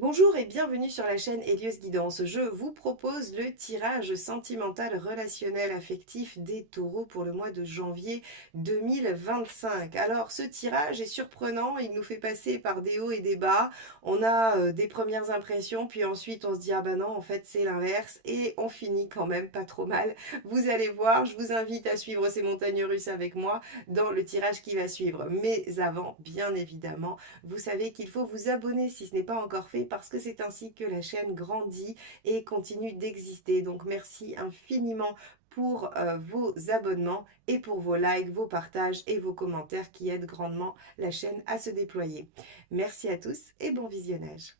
Bonjour et bienvenue sur la chaîne Hélios Guidance. Je vous propose le tirage sentimental relationnel affectif des taureaux pour le mois de janvier 2025. Alors ce tirage est surprenant, il nous fait passer par des hauts et des bas. On a des premières impressions, puis ensuite on se dit ah ben non, en fait c'est l'inverse et on finit quand même pas trop mal. Vous allez voir, je vous invite à suivre ces montagnes russes avec moi dans le tirage qui va suivre. Mais avant, bien évidemment, vous savez qu'il faut vous abonner si ce n'est pas encore fait parce que c'est ainsi que la chaîne grandit et continue d'exister. Donc merci infiniment pour vos abonnements et pour vos likes, vos partages et vos commentaires qui aident grandement la chaîne à se déployer. Merci à tous et bon visionnage.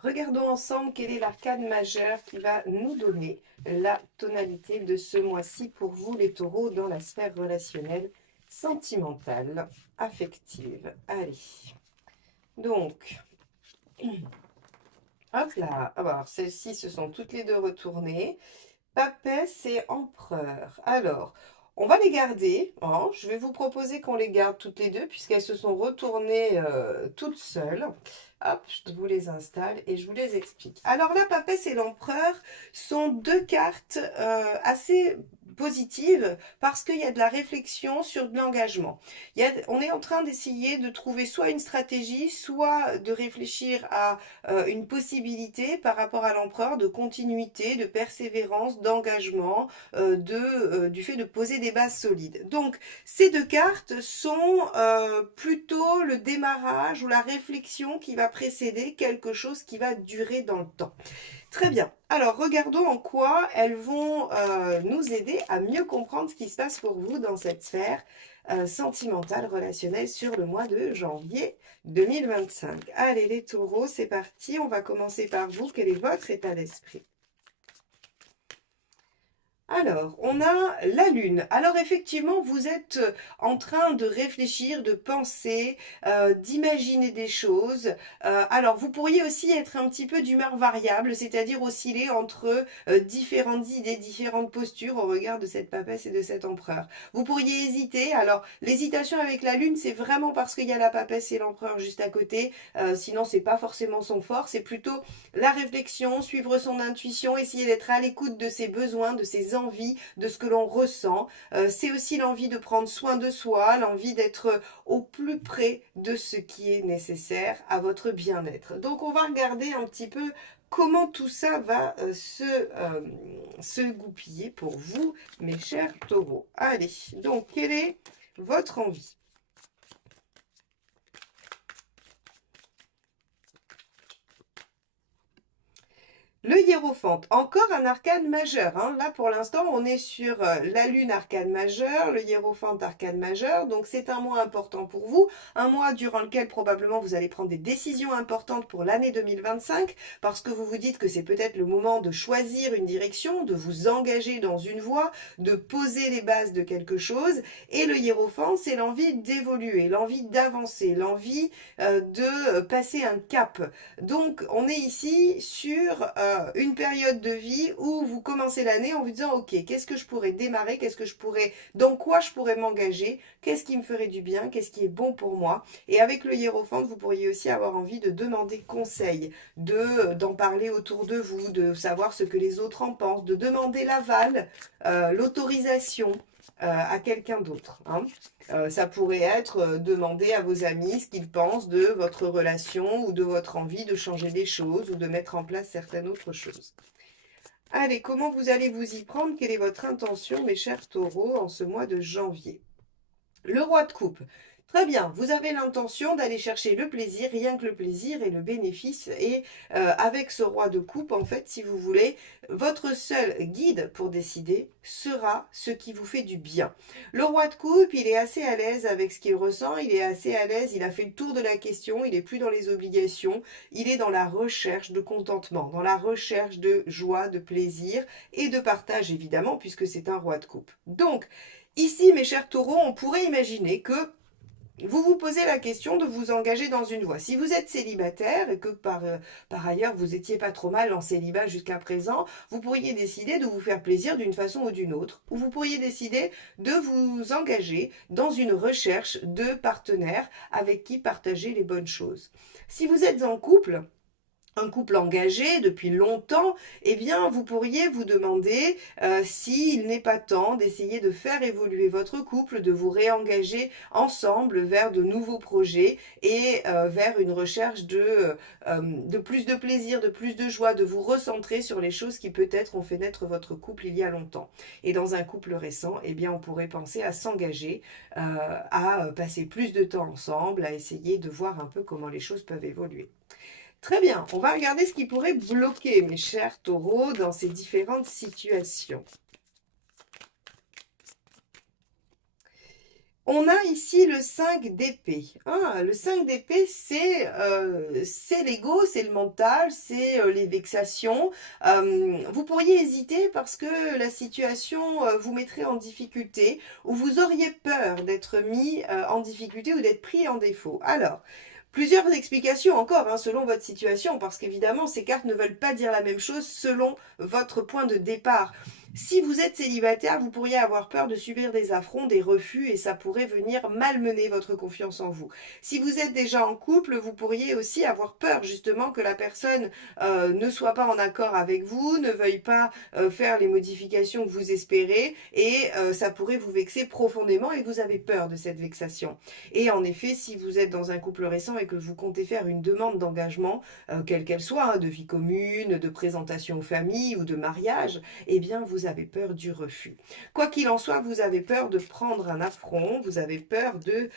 Regardons ensemble quel est l'arcane majeur qui va nous donner la tonalité de ce mois-ci pour vous les taureaux dans la sphère relationnelle, sentimentale, affective. Allez, donc, hop là, alors celles-ci se sont toutes les deux retournées. Papesse et empereur. Alors, on va les garder, hein. Je vais vous proposer qu'on les garde toutes les deux puisqu'elles se sont retournées toutes seules. Hop, je vous les installe et je vous les explique. Alors la papesse et l'empereur sont deux cartes assez positives parce qu'il y a de la réflexion sur de l'engagement. On est en train d'essayer de trouver soit une stratégie, soit de réfléchir à une possibilité par rapport à l'empereur de continuité, de persévérance, d'engagement, du fait de poser des bases solides. Donc ces deux cartes sont plutôt le démarrage ou la réflexion qui va précéder quelque chose qui va durer dans le temps. Très bien. Alors, regardons en quoi elles vont nous aider à mieux comprendre ce qui se passe pour vous dans cette sphère sentimentale, relationnelle sur le mois de janvier 2025. Allez, les taureaux, c'est parti. On va commencer par vous. Quel est votre état d'esprit? Alors, on a la Lune. Alors, effectivement, vous êtes en train de réfléchir, de penser, d'imaginer des choses. Alors, vous pourriez aussi être un petit peu d'humeur variable, c'est-à-dire osciller entre différentes idées, différentes postures au regard de cette papesse et de cet empereur. Vous pourriez hésiter. Alors, l'hésitation avec la Lune, c'est vraiment parce qu'il y a la papesse et l'empereur juste à côté. Sinon, c'est pas forcément son fort. C'est plutôt la réflexion, suivre son intuition, essayer d'être à l'écoute de ses besoins, de ses envie, de ce que l'on ressent. C'est aussi l'envie de prendre soin de soi, l'envie d'être au plus près de ce qui est nécessaire à votre bien-être. Donc on va regarder un petit peu comment tout ça va se goupiller pour vous, mes chers taureaux. Allez, donc quelle est votre envie? Le hiérophante, encore un arcane majeur, hein. Là, pour l'instant, on est sur la lune arcane majeur, le hiérophante arcane majeur. Donc, c'est un mois important pour vous. Un mois durant lequel, probablement, vous allez prendre des décisions importantes pour l'année 2025 parce que vous vous dites que c'est peut-être le moment de choisir une direction, de vous engager dans une voie, de poser les bases de quelque chose. Et le hiérophant, c'est l'envie d'évoluer, l'envie d'avancer, l'envie de passer un cap. Donc, on est ici sur une période de vie où vous commencez l'année en vous disant, ok, qu'est-ce que je pourrais démarrer, dans quoi je pourrais m'engager, qu'est-ce qui me ferait du bien, qu'est-ce qui est bon pour moi. Et avec le hiérophante, vous pourriez aussi avoir envie de demander conseil, d'en parler autour de vous, de savoir ce que les autres en pensent, de demander l'aval, l'autorisation à quelqu'un d'autre, hein. Ça pourrait être demander à vos amis ce qu'ils pensent de votre relation ou de votre envie de changer des choses ou de mettre en place certaines autres choses. Allez, comment vous allez vous y prendre? Quelle est votre intention, mes chers taureaux, en ce mois de janvier? Le roi de coupe. Très bien, vous avez l'intention d'aller chercher le plaisir, rien que le plaisir et le bénéfice. Et avec ce roi de coupe, en fait, si vous voulez, votre seul guide pour décider sera ce qui vous fait du bien. Le roi de coupe, il est assez à l'aise avec ce qu'il ressent, il est assez à l'aise, il a fait le tour de la question, il n'est plus dans les obligations, il est dans la recherche de contentement, dans la recherche de joie, de plaisir et de partage, évidemment, puisque c'est un roi de coupe. Donc, ici, mes chers taureaux, on pourrait imaginer que vous vous posez la question de vous engager dans une voie. Si vous êtes célibataire et que par ailleurs vous étiez pas trop mal en célibat jusqu'à présent, vous pourriez décider de vous faire plaisir d'une façon ou d'une autre. Ou vous pourriez décider de vous engager dans une recherche de partenaires avec qui partager les bonnes choses. Si vous êtes en couple, un couple engagé depuis longtemps, eh bien, vous pourriez vous demander s'il n'est pas temps d'essayer de faire évoluer votre couple, de vous réengager ensemble vers de nouveaux projets et vers une recherche de plus de plaisir, de plus de joie, de vous recentrer sur les choses qui peut-être ont fait naître votre couple il y a longtemps. Et dans un couple récent, eh bien, on pourrait penser à s'engager, à passer plus de temps ensemble, à essayer de voir un peu comment les choses peuvent évoluer. Très bien, on va regarder ce qui pourrait bloquer, mes chers taureaux, dans ces différentes situations. On a ici le 5 d'épée. Ah, le 5 d'épée, c'est l'ego, c'est le mental, c'est les vexations. Vous pourriez hésiter parce que la situation vous mettrait en difficulté ou vous auriez peur d'être mis en difficulté ou d'être pris en défaut. Alors, plusieurs explications encore, hein, selon votre situation, parce qu'évidemment, ces cartes ne veulent pas dire la même chose selon votre point de départ. Si vous êtes célibataire, vous pourriez avoir peur de subir des affronts, des refus, et ça pourrait venir malmener votre confiance en vous. Si vous êtes déjà en couple, vous pourriez aussi avoir peur justement que la personne ne soit pas en accord avec vous, ne veuille pas faire les modifications que vous espérez, et ça pourrait vous vexer profondément, et vous avez peur de cette vexation. Et en effet, si vous êtes dans un couple récent et que vous comptez faire une demande d'engagement, quelle qu'elle soit, hein, de vie commune, de présentation aux familles ou de mariage, eh bien vous avez peur du refus. Quoi qu'il en soit, vous avez peur de prendre un affront, vous avez peur de...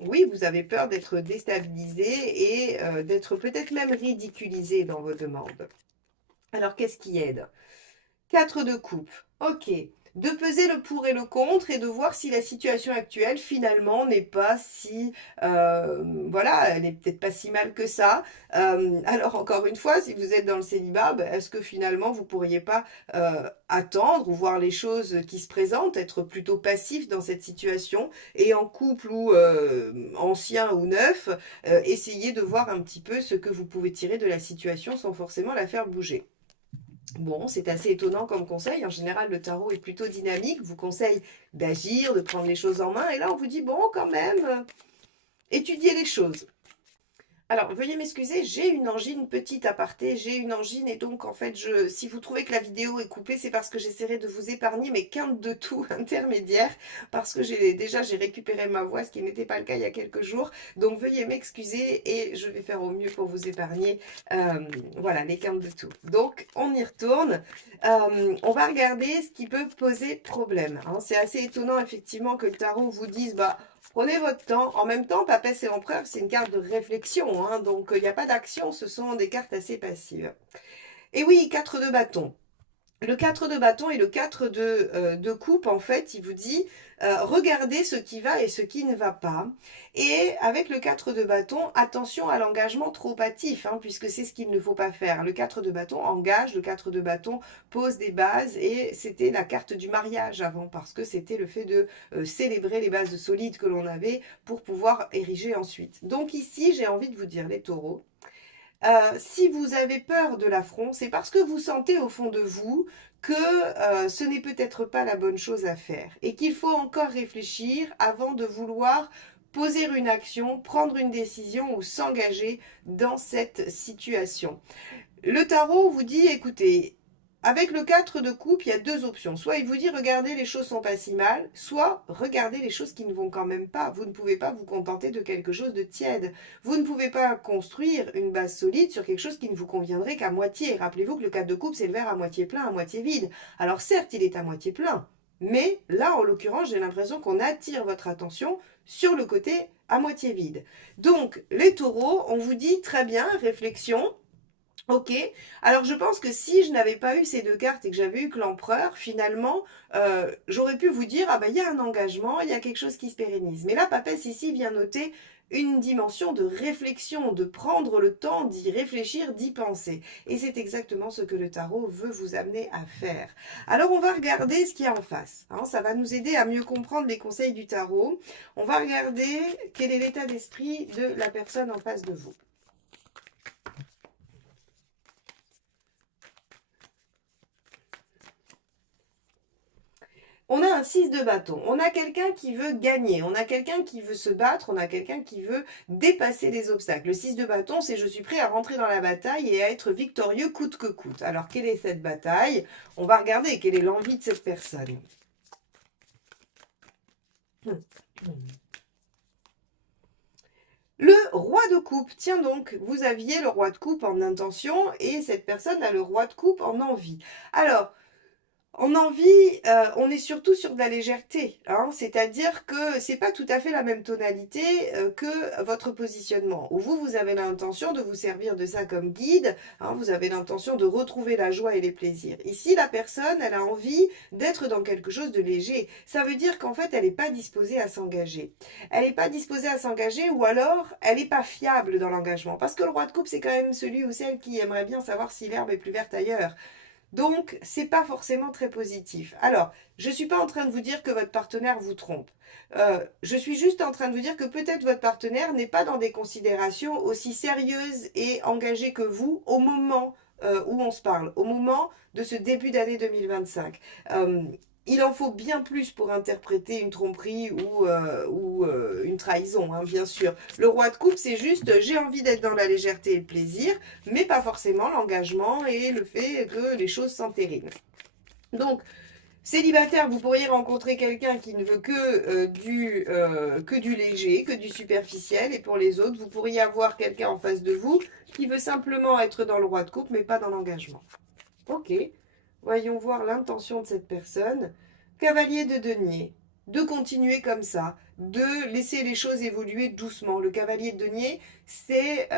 oui, vous avez peur d'être déstabilisé et d'être peut-être même ridiculisé dans vos demandes. Alors, qu'est-ce qui aide? 4 de coupe. Ok. De peser le pour et le contre et de voir si la situation actuelle finalement n'est pas si voilà, elle n'est peut-être pas si mal que ça. Alors encore une fois, si vous êtes dans le célibat, ben, est-ce que finalement vous pourriez pas attendre ou voir les choses qui se présentent, être plutôt passif dans cette situation et en couple ou ancien ou neuf, essayer de voir un petit peu ce que vous pouvez tirer de la situation sans forcément la faire bouger. Bon, c'est assez étonnant comme conseil. En général, le tarot est plutôt dynamique, vous conseille d'agir, de prendre les choses en main. Et là, on vous dit, bon, quand même, étudiez les choses. Alors, veuillez m'excuser, j'ai une angine, petite aparté, j'ai une angine et donc en fait, si vous trouvez que la vidéo est coupée, c'est parce que j'essaierai de vous épargner mes quintes de toux intermédiaires parce que j'ai récupéré ma voix, ce qui n'était pas le cas il y a quelques jours. Donc, veuillez m'excuser et je vais faire au mieux pour vous épargner, voilà, les quintes de toux. Donc, on y retourne. On va regarder ce qui peut poser problème, hein. C'est assez étonnant effectivement que le tarot vous dise, bah, prenez votre temps. En même temps, Papesse et Empereur, c'est une carte de réflexion, hein, donc il n'y a pas d'action, ce sont des cartes assez passives. Et oui, 4 de bâton. Le 4 de bâton et le 4 de coupe, en fait, il vous dit regardez ce qui va et ce qui ne va pas. Et avec le 4 de bâton, attention à l'engagement trop hâtif, hein, puisque c'est ce qu'il ne faut pas faire. Le 4 de bâton engage, le 4 de bâton pose des bases et c'était la carte du mariage avant, parce que c'était le fait de célébrer les bases solides que l'on avait pour pouvoir ériger ensuite. Donc ici, j'ai envie de vous dire, les taureaux, si vous avez peur de l'affront, c'est parce que vous sentez au fond de vous que ce n'est peut-être pas la bonne chose à faire et qu'il faut encore réfléchir avant de vouloir poser une action, prendre une décision ou s'engager dans cette situation. Le tarot vous dit, écoutez, avec le 4 de coupe, il y a deux options. Soit il vous dit, regardez, les choses sont pas si mal, soit regardez les choses qui ne vont quand même pas. Vous ne pouvez pas vous contenter de quelque chose de tiède. Vous ne pouvez pas construire une base solide sur quelque chose qui ne vous conviendrait qu'à moitié. Rappelez-vous que le 4 de coupe, c'est le verre à moitié plein, à moitié vide. Alors certes, il est à moitié plein, mais là, en l'occurrence, j'ai l'impression qu'on attire votre attention sur le côté à moitié vide. Donc, les taureaux, on vous dit très bien, réflexion. Ok, alors je pense que si je n'avais pas eu ces deux cartes et que j'avais eu que l'empereur, finalement, j'aurais pu vous dire, ah ben il y a un engagement, il y a quelque chose qui se pérennise. Mais là, Papesse ici vient noter une dimension de réflexion, de prendre le temps d'y réfléchir, d'y penser. Et c'est exactement ce que le tarot veut vous amener à faire. Alors on va regarder ce qu'il y a en face. Hein, ça va nous aider à mieux comprendre les conseils du tarot. On va regarder quel est l'état d'esprit de la personne en face de vous. On a un 6 de bâton, on a quelqu'un qui veut gagner, on a quelqu'un qui veut se battre, on a quelqu'un qui veut dépasser les obstacles. Le 6 de bâton, c'est je suis prêt à rentrer dans la bataille et à être victorieux coûte que coûte. Alors, quelle est cette bataille? On va regarder quelle est l'envie de cette personne. Le roi de coupe, tiens donc, vous aviez le roi de coupe en intention et cette personne a le roi de coupe en envie. Alors, en envie, on est surtout sur de la légèreté, hein, c'est-à-dire que c'est pas tout à fait la même tonalité que votre positionnement. Où vous avez l'intention de vous servir de ça comme guide, hein, vous avez l'intention de retrouver la joie et les plaisirs. Ici, la personne, elle a envie d'être dans quelque chose de léger. Ça veut dire qu'en fait, elle n'est pas disposée à s'engager. Elle n'est pas disposée à s'engager ou alors elle n'est pas fiable dans l'engagement. Parce que le roi de coupe, c'est quand même celui ou celle qui aimerait bien savoir si l'herbe est plus verte ailleurs. Donc, c'est pas forcément très positif. Alors, je suis pas en train de vous dire que votre partenaire vous trompe. Je suis juste en train de vous dire que peut-être votre partenaire n'est pas dans des considérations aussi sérieuses et engagées que vous au moment où on se parle, au moment de ce début d'année 2025. Il en faut bien plus pour interpréter une tromperie ou une trahison, hein, bien sûr. Le roi de coupe, c'est juste, j'ai envie d'être dans la légèreté et le plaisir, mais pas forcément l'engagement et le fait que les choses s'entérinent. Donc, célibataire, vous pourriez rencontrer quelqu'un qui ne veut que du léger, que du superficiel. Et pour les autres, vous pourriez avoir quelqu'un en face de vous qui veut simplement être dans le roi de coupe, mais pas dans l'engagement. Ok, voyons voir l'intention de cette personne. Cavalier de denier, de continuer comme ça, de laisser les choses évoluer doucement. Le cavalier de denier, c'est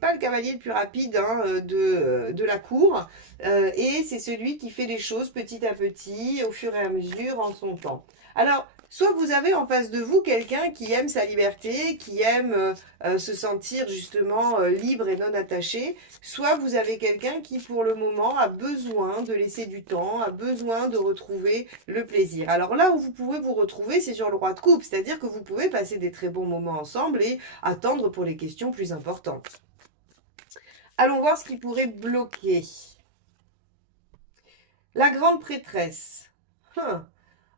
pas le cavalier le plus rapide hein, de la cour, et c'est celui qui fait les choses petit à petit, au fur et à mesure, en son temps. Alors, soit vous avez en face de vous quelqu'un qui aime sa liberté, qui aime se sentir justement libre et non attaché, soit vous avez quelqu'un qui pour le moment a besoin de laisser du temps, a besoin de retrouver le plaisir. Alors là où vous pouvez vous retrouver, c'est sur le roi de coupe, c'est-à-dire que vous pouvez passer des très bons moments ensemble et attendre pour les questions plus importantes. Allons voir ce qui pourrait bloquer. La grande prêtresse.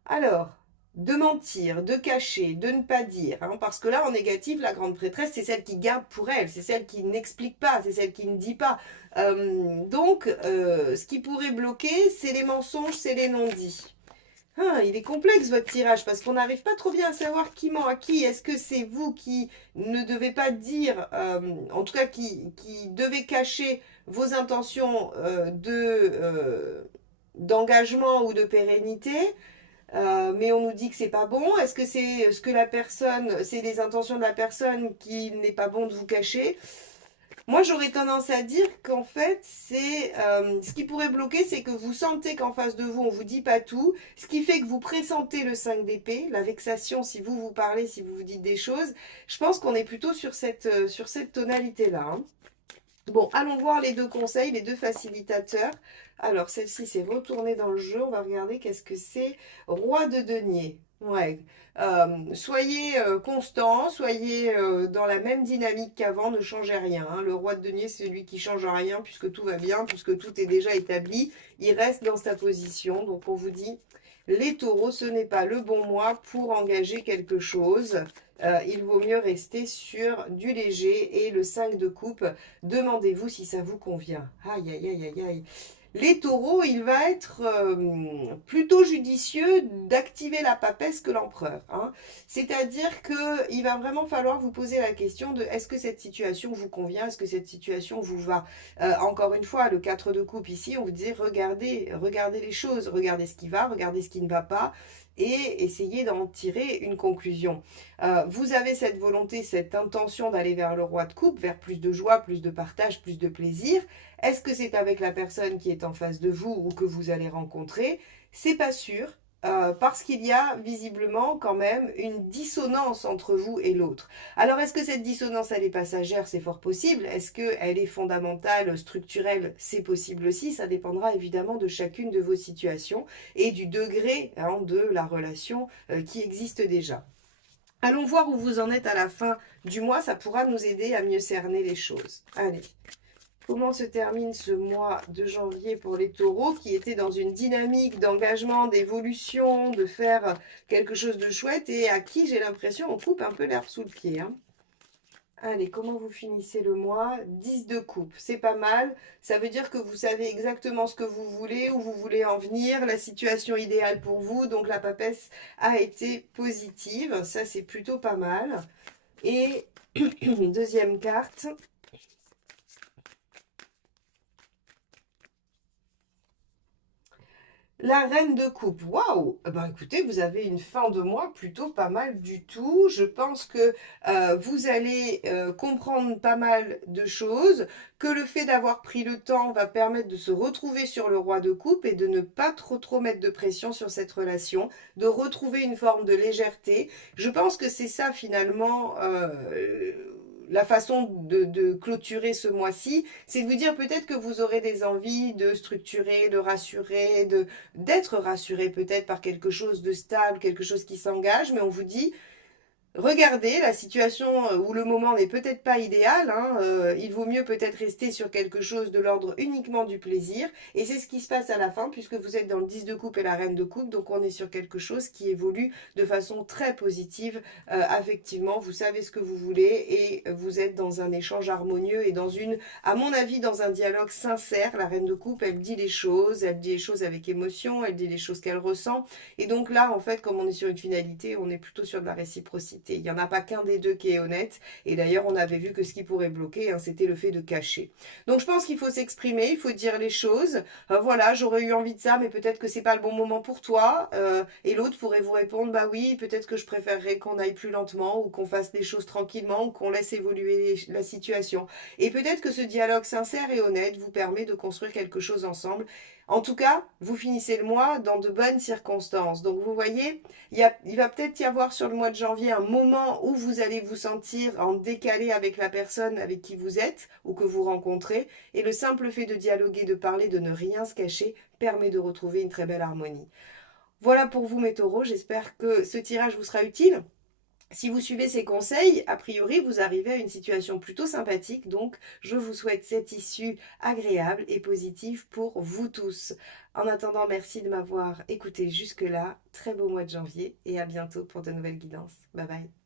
Alors, de mentir, de cacher, de ne pas dire. Hein, parce que là, en négatif, la grande prêtresse, c'est celle qui garde pour elle, c'est celle qui n'explique pas, c'est celle qui ne dit pas. Donc, ce qui pourrait bloquer, c'est les mensonges, c'est les non-dits. Il est complexe votre tirage parce qu'on n'arrive pas trop bien à savoir qui ment à qui. Est-ce que c'est vous qui ne devez pas dire, en tout cas qui devez cacher vos intentions d'engagement ou de pérennité mais on nous dit que c'est pas bon. Est-ce que c'est ce que la personne, c'est les intentions de la personne qui n'est pas bon de vous cacher? Moi, j'aurais tendance à dire qu'en fait, c'est ce qui pourrait bloquer, c'est que vous sentez qu'en face de vous, on vous dit pas tout, ce qui fait que vous pressentez le 5 d'épée, la vexation si vous vous parlez, si vous vous dites des choses. Je pense qu'on est plutôt sur cette tonalité-là. Hein. Bon, allons voir les deux conseils, les deux facilitateurs. Alors, celle-ci, c'est retourner dans le jeu. On va regarder qu'est-ce que c'est. Roi de denier. Ouais. Soyez constant, soyez dans la même dynamique qu'avant, ne changez rien. Hein. Le roi de denier, c'est celui qui change rien puisque tout va bien, puisque tout est déjà établi. Il reste dans sa position. Donc, on vous dit, les taureaux, ce n'est pas le bon mois pour engager quelque chose. Il vaut mieux rester sur du léger et le 5 de coupe. Demandez-vous si ça vous convient. Aïe, aïe, aïe, aïe, aïe. Les taureaux, il va être plutôt judicieux d'activer la papesse que l'empereur. Hein. C'est-à-dire qu'il va vraiment falloir vous poser la question de est-ce que cette situation vous convient, est-ce que cette situation vous va. Encore une fois, le 4 de coupe ici, on vous dit regardez les choses, regardez ce qui va, regardez ce qui ne va pas et essayez d'en tirer une conclusion. Vous avez cette volonté, cette intention d'aller vers le roi de coupe, vers plus de joie, plus de partage, plus de plaisir. Est-ce que c'est avec la personne qui est en face de vous ou que vous allez rencontrer? C'est pas sûr. parce qu'il y a visiblement quand même une dissonance entre vous et l'autre. Alors est-ce que cette dissonance elle est passagère? C'est fort possible. Est-ce qu'elle est fondamentale, structurelle? C'est possible aussi. Ça dépendra évidemment de chacune de vos situations et du degré hein, de la relation qui existe déjà. Allons voir où vous en êtes à la fin du mois, ça pourra nous aider à mieux cerner les choses. Allez. Comment se termine ce mois de janvier pour les taureaux qui étaient dans une dynamique d'engagement, d'évolution, de faire quelque chose de chouette et à qui j'ai l'impression on coupe un peu l'herbe sous le pied. Hein. Allez, comment vous finissez le mois? 10 de coupe, c'est pas mal. Ça veut dire que vous savez exactement ce que vous voulez, où vous voulez en venir, la situation idéale pour vous. Donc la papesse a été positive, ça c'est plutôt pas mal. Et deuxième carte. La reine de coupe, waouh! Eh ben, écoutez, vous avez une fin de mois plutôt pas mal du tout. Je pense que vous allez comprendre pas mal de choses, que le fait d'avoir pris le temps va permettre de se retrouver sur le roi de coupe et de ne pas trop mettre de pression sur cette relation, de retrouver une forme de légèreté. Je pense que c'est ça finalement la façon de clôturer ce mois-ci, c'est de vous dire peut-être que vous aurez des envies de structurer, de rassurer, d'être rassuré peut-être par quelque chose de stable, quelque chose qui s'engage, mais on vous dit regardez, la situation ou le moment n'est peut-être pas idéal, hein, il vaut mieux peut-être rester sur quelque chose de l'ordre uniquement du plaisir, et c'est ce qui se passe à la fin, puisque vous êtes dans le 10 de coupe et la reine de coupe, donc on est sur quelque chose qui évolue de façon très positive, affectivement, vous savez ce que vous voulez, et vous êtes dans un échange harmonieux, et dans une, à mon avis, dans un dialogue sincère. La reine de coupe, elle dit les choses avec émotion, elle dit les choses qu'elle ressent, et donc là, en fait, comme on est sur une finalité, on est plutôt sur de la réciprocité. Il n'y en a pas qu'un des deux qui est honnête. Et d'ailleurs, on avait vu que ce qui pourrait bloquer, hein, c'était le fait de cacher. Donc je pense qu'il faut s'exprimer, il faut dire les choses. Voilà, j'aurais eu envie de ça, mais peut-être que c'est pas le bon moment pour toi. Et l'autre pourrait vous répondre, bah oui, peut-être que je préférerais qu'on aille plus lentement ou qu'on fasse des choses tranquillement ou qu'on laisse évoluer la situation. Et peut-être que ce dialogue sincère et honnête vous permet de construire quelque chose ensemble. En tout cas, vous finissez le mois dans de bonnes circonstances. Donc vous voyez, il va peut-être y avoir sur le mois de janvier un moment où vous allez vous sentir en décalé avec la personne avec qui vous êtes ou que vous rencontrez. Et le simple fait de dialoguer, de parler, de ne rien se cacher permet de retrouver une très belle harmonie. Voilà pour vous mes taureaux, j'espère que ce tirage vous sera utile. Si vous suivez ces conseils, a priori, vous arrivez à une situation plutôt sympathique. Donc, je vous souhaite cette issue agréable et positive pour vous tous. En attendant, merci de m'avoir écouté jusque-là. Très beau mois de janvier et à bientôt pour de nouvelles guidances. Bye bye.